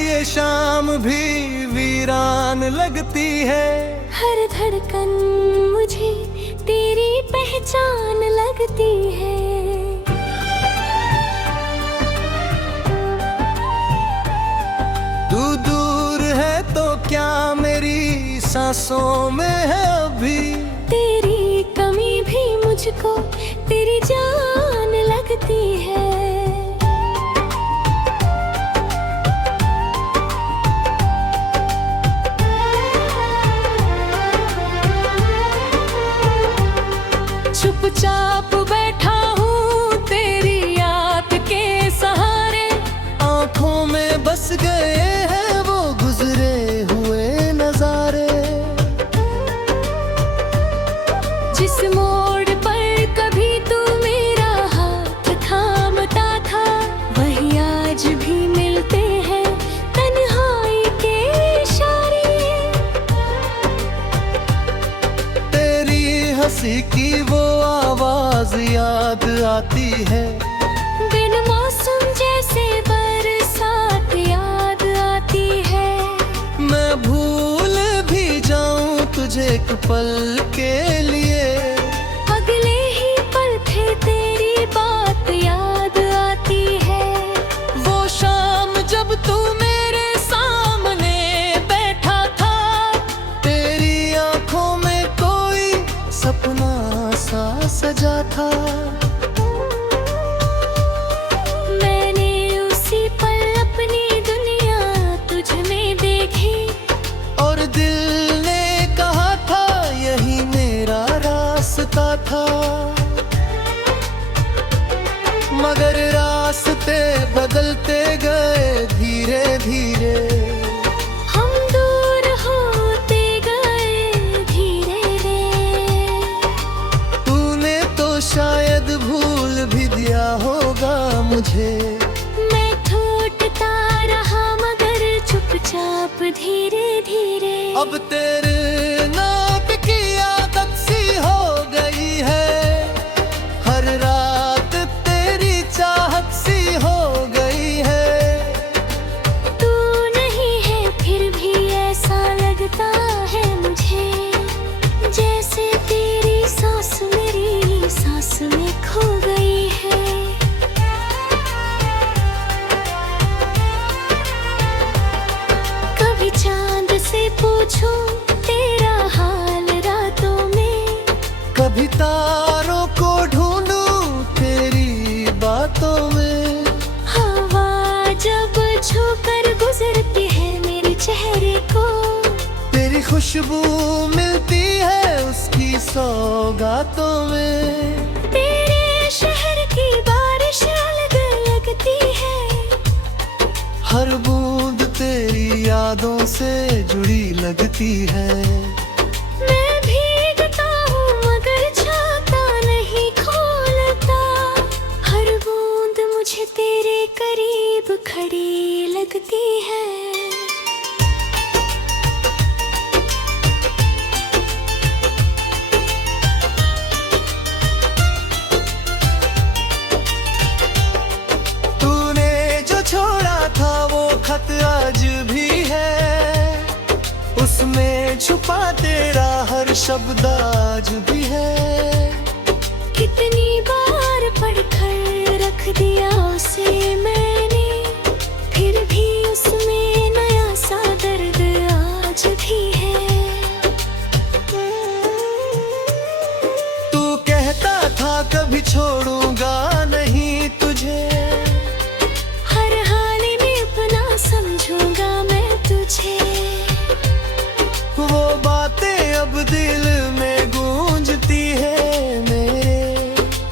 ये शाम भी वीरान लगती है। हर धड़कन मुझे तेरी पहचान लगती है। तू दूर है तो क्या मेरी सांसों में है अभी। तेरी कमी भी मुझको तेरी जान लगती है। चुपचाप बैठा हूँ तेरी याद के सहारे। आँखों में बस गए हैं वो गुजरे हुए नजारे। जिस मोड़ पर कभी तू मेरा हाथ थामता था, वही आज भी मिलते हैं तन्हाई के इशारे। तेरी हंसी की वो आवाज याद आती है। बिन मौसम जैसे बरसात याद आती है। मैं भूल भी जाऊं तुझे एक पल के लिए, अगले ही पल फिर तेरी बात याद आती है। वो शाम जब तू मेरे सामने बैठा था। तेरी आंखों में कोई सपना सा सजा था। मैंने उसी पल अपनी दुनिया तुझ में देखी। और दिल ने कहा था यही मेरा रास्ता था। मगर रास्ते बदलते गए धीरे धीरे। हम दूर होते गए धीरे रे। तूने तो शायद भूल भी दिया होगा मुझे। मैं ठोठता रहा मगर चुपचाप धीरे धीरे। अब तेरे नाम की आदत सी हो गई है। हर रात तेरी चाहत सी हो गई है। तू नहीं है फिर भी ऐसा लगता है मुझे, जैसे तेरी सांस मेरी सांस में खो गई है। कभी चांद से पूछूं तेरा हाल रातों में। कभी तारों को ढूंढूं तेरी बातों में। हवा जब छूकर गुजरती है मेरे चेहरे को, तेरी खुशबू मिलती है उसकी सौगातों में। तेरे शहर की बारिश अलग लगती है। हर बूंद तेरी यादों से जुड़ी लगती है। मैं भीगता हूँ मगर छाता नहीं खोलता। हर बूंद मुझे तेरे करीब खड़ी लगती है। तूने जो छोड़ा था वो खत आज भी है। उसमें छुपा तेरा हर शब्द आज भी है। कितनी बार पढ़कर रख दिया उसे मैंने, फिर भी उसमें नया सा दर्द आज भी है। तू कहता था कभी छोड़ूंगा नहीं तुझे। हर हाल में अपना समझूंगा मैं तुझे। वो बातें अब दिल में गूंजती है मेरे।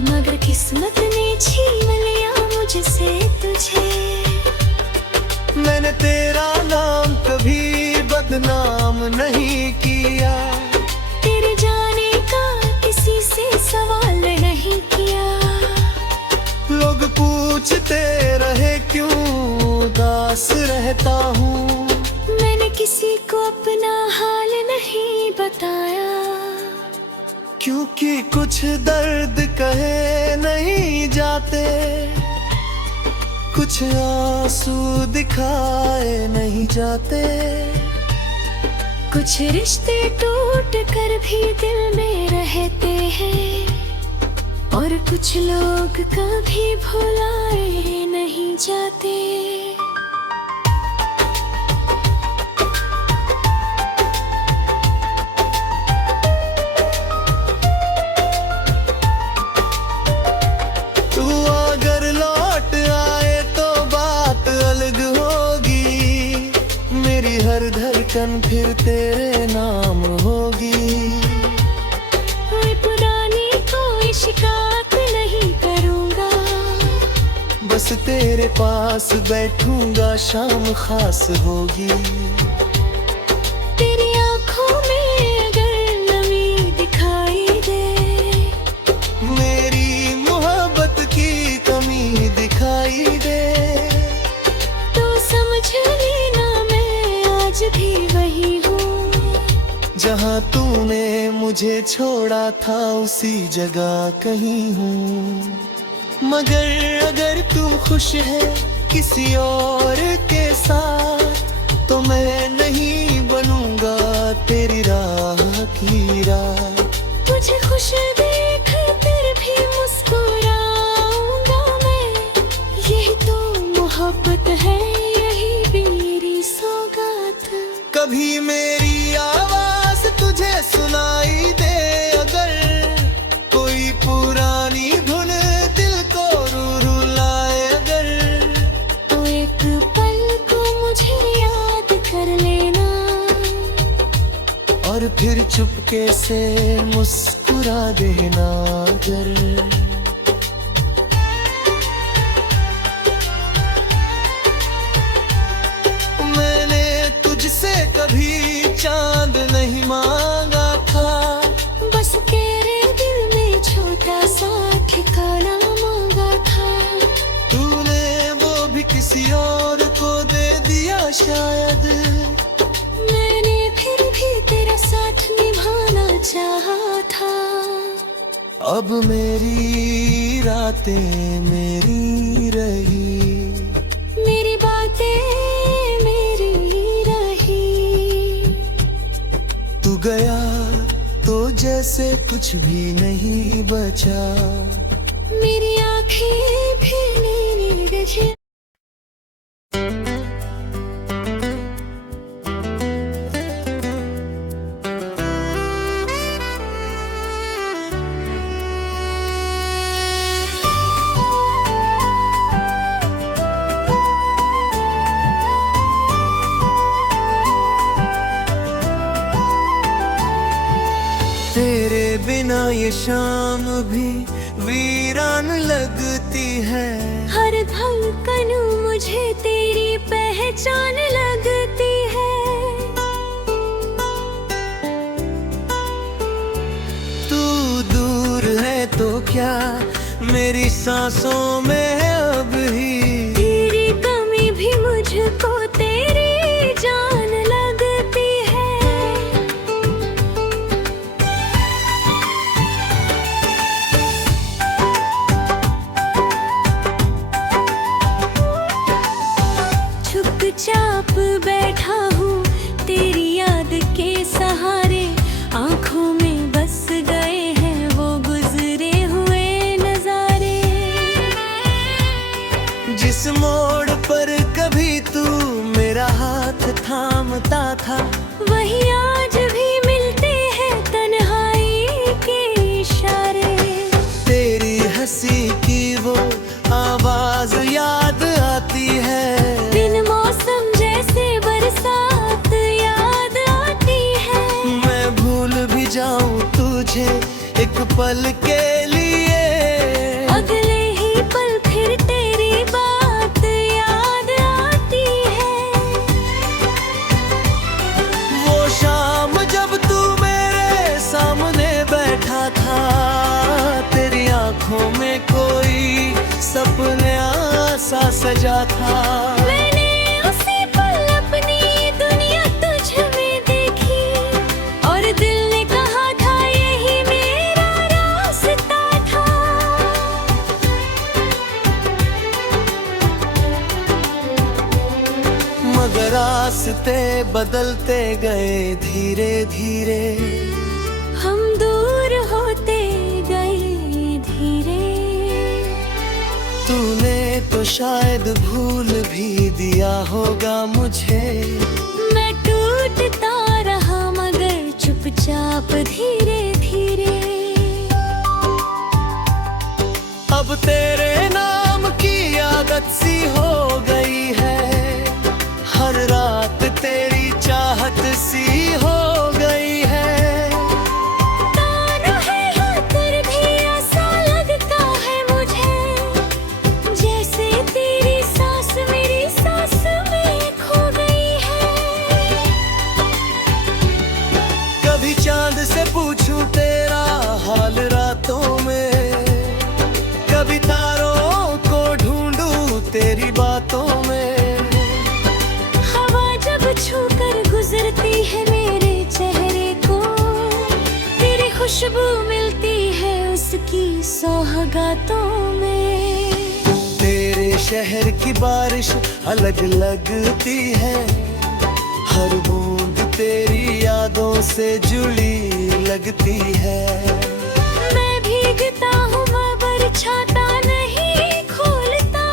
मगर किस्मत ने छीन लिया मुझसे तुझे। मैंने तेरा नाम कभी बदनाम नहीं किया। तेरे जाने का किसी से सवाल नहीं किया। लोग पूछते रहे क्यों उदास रहता हूँ। मैंने किसी को अपना हाल नहीं बताया। क्योंकि कुछ दर्द कहे नहीं जाते। कुछ आंसू दिखाए नहीं जाते, कुछ रिश्ते टूट कर भी दिल में रहते हैं, और कुछ लोग कभी भुलाए नहीं जाते। तू अगर लौट आए तो बात अलग होगी, मेरी हर धड़कन फिर तेरे नाम होगी। कोई पुरानी कोई शिकायत नहीं करूँगा, बस तेरे पास बैठूंगा शाम खास होगी। तेरी आँखों में अगर नमी दिखाई दे, मेरी मोहब्बत की कमी दिखाई दे, तो समझ लेना मैं आज भी वही हूँ, जहाँ तूने मुझे छोड़ा था उसी जगह कहीं हूँ। मगर अगर तू खुश है किसी और के साथ, तो मैं नहीं बनूंगा तेरी राह की राह। तुझे खुश देख कर भी मुस्कुराऊंगा मैं, यही तो मोहब्बत है, यही मेरी सौगात। कभी मेरी आवाज तुझे सुनाई दे अगर, कोई पुरानी धुन दिल को रुलाए अगर, तो एक पल को मुझे याद कर लेना, और फिर चुपके से मुस्कुरा देना अगर। मैंने तुझसे कभी चांद नहीं मांगा था, बस तेरे दिल में छोटा सा ठिकाना मांगा था। तूने वो भी किसी और को दे दिया शायद, मैंने फिर भी तेरा साथ निभाना चाहा था। अब मेरी रातें मेरी रही, मेरी बातें मेरी रही, तू गया तो जैसे कुछ भी नहीं बचा। मेरी आँखें भी नींद गई। तेरे बिना ये शाम भी वीरान लगती है, हर धड़कन मुझे तेरी पहचान लगती है। तू दूर है तो क्या मेरी सांसों में है अब ही, तेरी कमी भी मुझको तेरी जान लगती है। चुपचाप बैठा हूँ तेरी याद के सहारे, आँखों में बस गए हैं वो गुजरे हुए नजारे। जिस मोड़ पर कभी तू मेरा हाथ थामता था, वही आज भी मिलते हैं तन्हाई के इशारे। तेरी हंसी की वो आवाज याद आती है, बिन मौसम जैसे बरसात याद आती है। मैं भूल भी जाऊं तुझे एक पल के लिए, अगले ही पल फिर तेरी बात याद आती है। वो शाम जब तू मेरे सामने बैठा था, तेरी आंखों में कोई सपने सा सजा था। मैंने उसी पल अपनी दुनिया तुझ में देखी, और दिल ने कहा था यही मेरा रास्ता था। रास्ते बदलते गए धीरे धीरे, हम दूर होते गए धीरे। तूने तो शायद भूल भी दिया होगा मुझे। मैं टूटता रहा मगर चुपचाप धीरे धीरे। अब तेरे नाम की आदत सी हो गई है, हर रात तेरी चाहत सी हो गई है। ताना है हाँ कर भी ऐसा लगता है मुझे, जैसे तेरी सांस मेरी सांस में खो गई है। कभी चांद से पूछूं तेरा हाल रातों में, कभी तारों को ढूंढूं तेरी बातों में। हवा जब छूकर गुजरती है मेरे चेहरे को, तेरी खुशबू मिलती है उसकी सौगातों में। तेरे शहर की बारिश अलग लगती है, हर बूंद तेरी यादों से जुड़ी लगती है। मैं भीगता हूँ मगर छाता नहीं खोलता,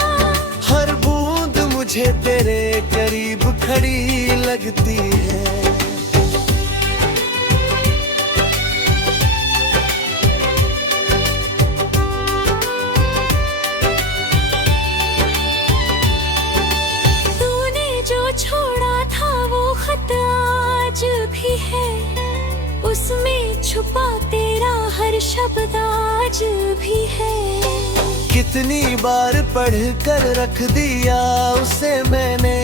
हर बूंद मुझे तेरे करीब खड़ी लगती है। तूने जो छोड़ा था वो खत आज भी है, उसमें छुपा तेरा हर शब्द आज भी है। कितनी बार पढ़ कर रख दिया उसे मैंने,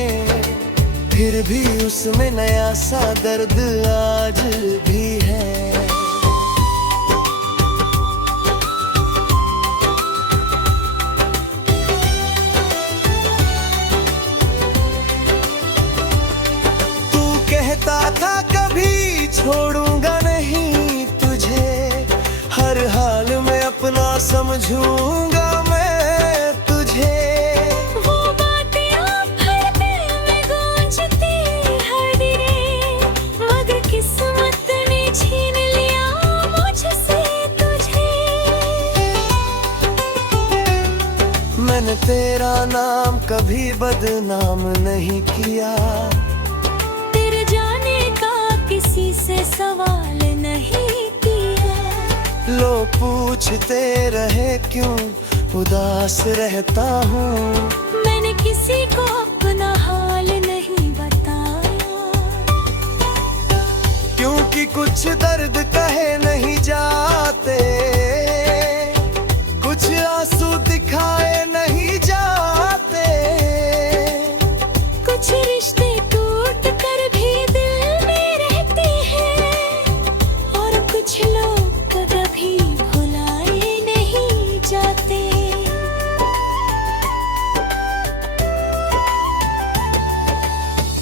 फिर भी उसमें नया सा दर्द आज भी है। तू कहता था कभी छोड़ूंगा नहीं तुझे, हर हाल में अपना समझूंगा मैं तुझे। वो बातें अब हर दिल में गूंजती हर दिने, मगर किस्मत ने छीन लिया मुझसे तुझे। मैंने तेरा नाम कभी बदनाम नहीं किया, तेरे जाने का किसी से सवाल नहीं किया। लोग पूछते रहे क्यों उदास रहता हूँ, मैंने किसी को अपना हाल नहीं बताया, क्योंकि कुछ दर्द कहे नहीं जाते, कुछ आंसू दिखाए नहीं जाते। कुछ रिश्ते टूट कर भी दिल में रहते हैं, और कुछ लोग कभी भुलाए नहीं जाते।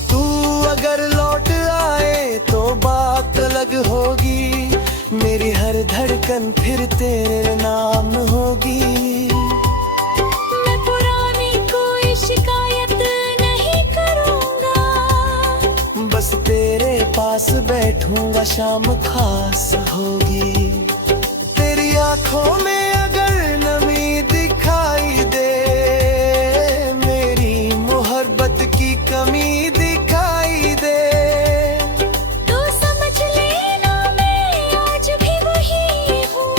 तू अगर लौट आए तो बात अलग होगी, मेरी हर धड़कन फिर तेरे नाम होगी। मैं पुरानी कोई शिकायत नहीं करूँगा, बस तेरे पास बैठूंगा शाम खास होगी। तेरी आंखों में अगर नमी दिखाई दे, मेरी मोहब्बत की कमी दिखाई दे, तो समझ लेना मैं आज भी वही हूँ,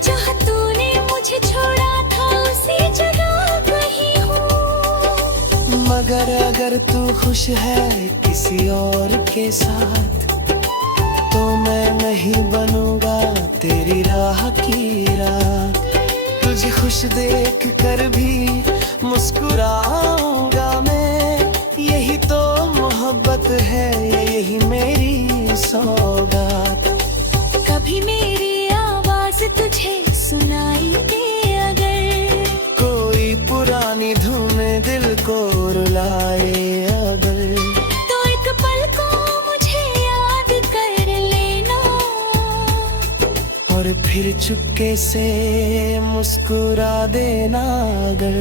जहाँ तूने मुझे छोड़ा था उसी जगह वही हूँ। मगर अगर तू खुश है किसी और के साथ, तो मैं नहीं बनूंगा तेरी राह की रात। तुझे खुश देख कर भी मुस्कुराऊंगा मैं, यही तो मोहब्बत है, यही मेरी सौगात। कभी मेरी आवाज तुझे सुनाई दे अगर, कोई पुरानी धुन दिल को रुलाए अगर, तो एक पल को मुझे याद कर लेना, और फिर चुपके से मुस्कुरा देना अगर।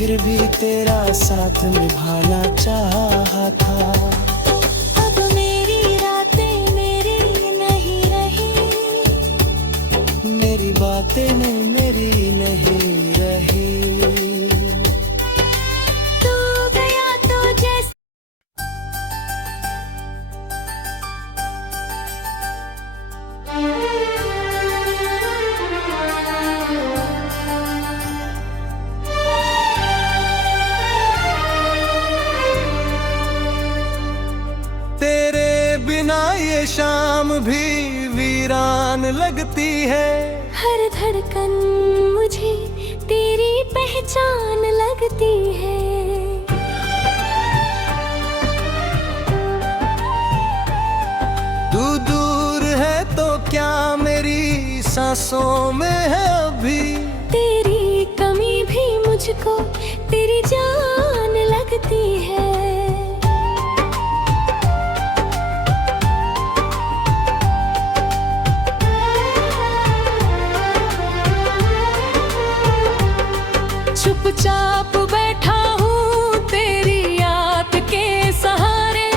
फिर भी तेरा साथ निभाना चाहा था। अब मेरी रातें मेरी नहीं रही, मेरी बातें मेरी नहीं रही। तू गया तो जैसे तेरे बिना ये शाम भी वीरान लगती है। हर धड़कन मुझे तेरी पहचान लगती है। तू दूर है तो क्या मेरी सांसों में है अभी। तेरी कमी भी मुझको तेरी जान लगती है। चुपचाप बैठा हूँ तेरी याद के सहारे।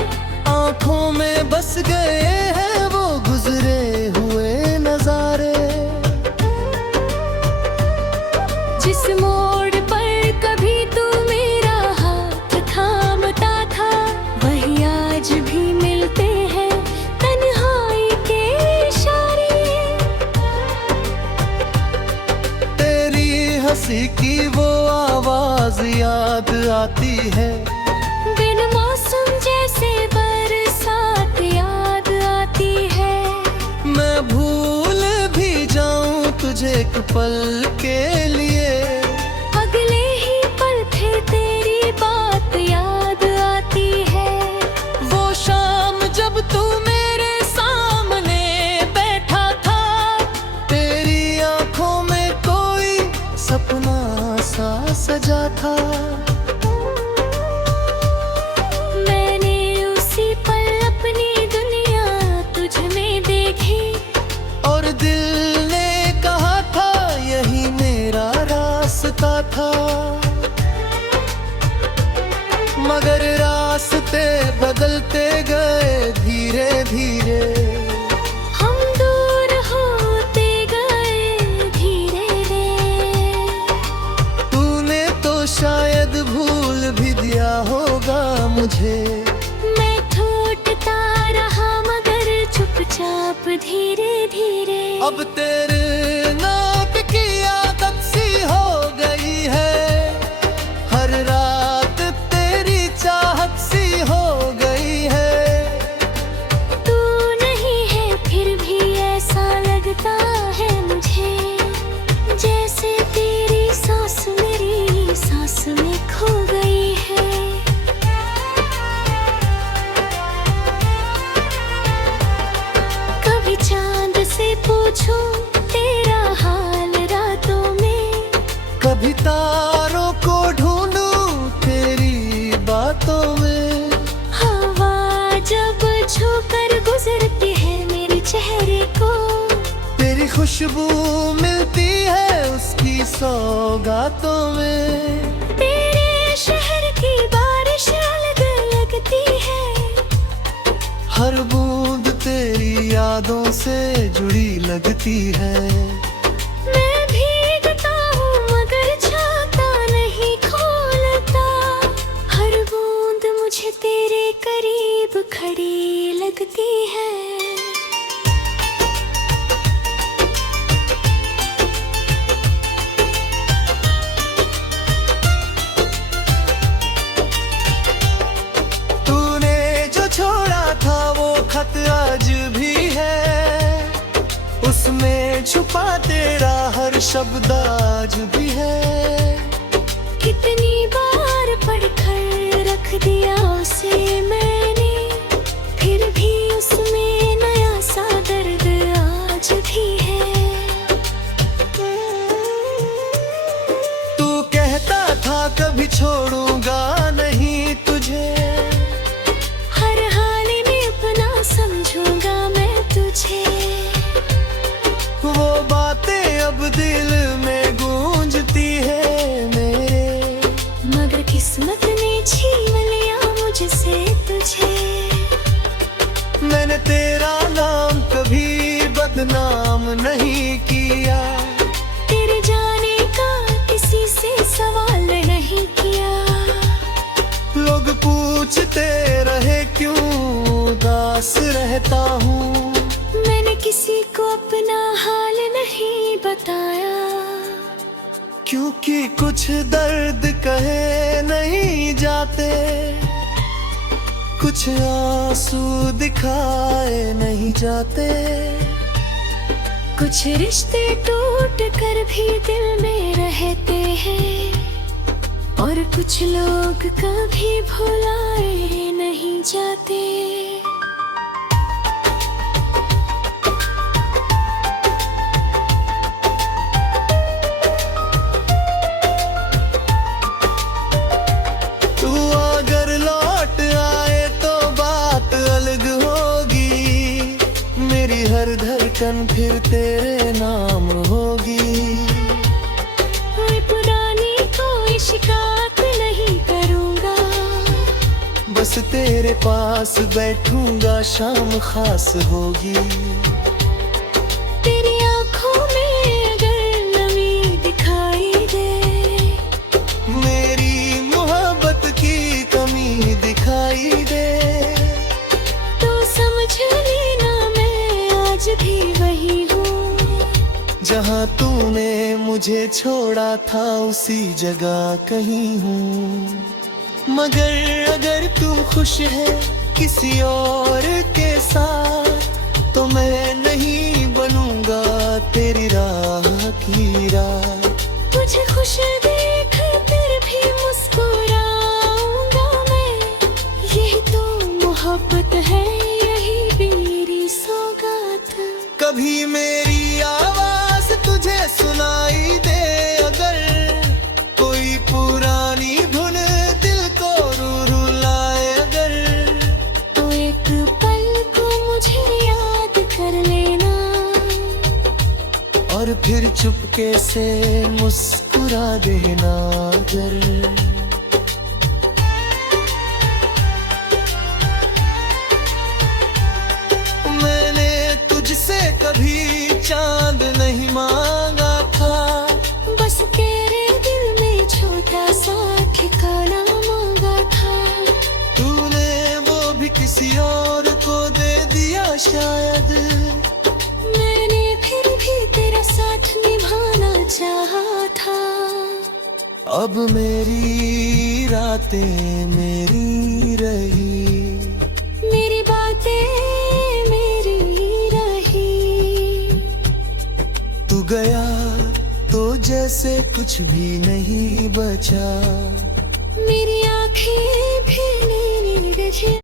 आंखों में बस गए हैं वो गुजरे हुए नजारे। जिस मोड़ पर कभी तू मेरा हाथ थामता था, वही आज भी मिलते हैं तन्हाई के इशारे। तेरी हंसी की वो आवाज याद आती है। बिन मौसम जैसे बरसात याद आती है। मैं भूल भी जाऊं तुझे एक पल के लिए, अगले ही पल फिर तेरी बात याद आती है। वो शाम जब तू मेरे सामने बैठा था। तेरी आंखों में कोई सपना सा सजा था। मैंने उसी पल अपनी दुनिया तुझ में देखी। और दिल ने कहा था यही मेरा रास्ता था। मगर रास्ते बदलते गए धीरे धीरे। हम दूर होते गए धीरे रे। तूने तो शायद भूल भी दिया होगा मुझे। मैं ठोठता रहा मगर चुपचाप धीरे धीरे। अब तेरे नाम की आदत सी हो गई है। हर रात तेरी चाहत सी हो गई है। तू नहीं है फिर भी ऐसा लगता है मुझे, जैसे तेरी सांस मेरी सांस में खो गई है। कभी चांद से पूछूं तेरा हाल रातों में। कभी तारों को ढूंढूं तेरी बातों में। हवा जब छूकर गुजरती है मेरे चेहरे को, तेरी खुशबू मिलती है उसकी सौगातों में। तेरे शहर की बारिश अलग लगती है। हर बूंद तेरी यादों से जुड़ी लगती है। मैं भीगता हूँ मगर छाता नहीं खोलता। हर बूंद मुझे तेरे करीब खड़ी लगती है। तूने जो छोड़ा था वो खत आज भी है। उसमें छुपा तेरा हर शब्द आज भी है। कितनी बार पढ़कर रख दिया उसे मैंने, फिर भी उसमें नया सा दर्द आज भी है। तू कहता था कभी छोड़ूंगा नहीं तुझे। हर हाल में अपना समझूंगा मैं तुझे। वो बातें अब दिल में गूंजती है मेरे। पूछते रहे क्यों उदास रहता हूँ। मैंने किसी को अपना हाल नहीं बताया, क्योंकि कुछ दर्द कहे नहीं जाते, कुछ आंसू दिखाए नहीं जाते। कुछ रिश्ते टूट कर भी दिल में रहते हैं, और कुछ लोग कभी भुलाए नहीं जाते। तू अगर लौट आए तो बात अलग होगी, मेरी हर धड़कन फिर तेरे नाम होगी। कोई पुरानी कोई शिकायत नहीं करूँगा, बस तेरे पास बैठूंगा शाम खास होगी। तेरी आँखों में अगर नमी दिखाई दे, मेरी मोहब्बत की कमी दिखाई दे, तो समझ लेना मैं आज भी वही हूँ। जहाँ तूने मुझे छोड़ा था उसी जगह कहीं हूँ। मगर अगर तू खुश है किसी और के साथ, तो मैं नहीं बनूंगा तेरी राह की राह। तुझे खुश देख कर भी मुस्कुराऊंगा मैं, यही तो मोहब्बत है, यही मेरी सौगात। कभी मेरी आवाज तुझे सुनाई दे अगर, कोई पुरानी धुन दिल को रुलाए अगर, तो एक पल को मुझे याद कर लेना, और फिर चुपके से मुस्कुरा देना अगर। मैंने तुझसे कभी चांद नहीं मांगा था, बस तेरे दिल में छोटा सा ठिकाना मांगा था। तूने वो भी किसी और को दे दिया शायद, मैंने फिर भी तेरा साथ निभाना चाहा था। अब मेरी रातें मेरी रही, मेरी बातें मेरी रही, तू गया तो जैसे कुछ भी नहीं बचा। मेरी आँखें भी नहीं रही।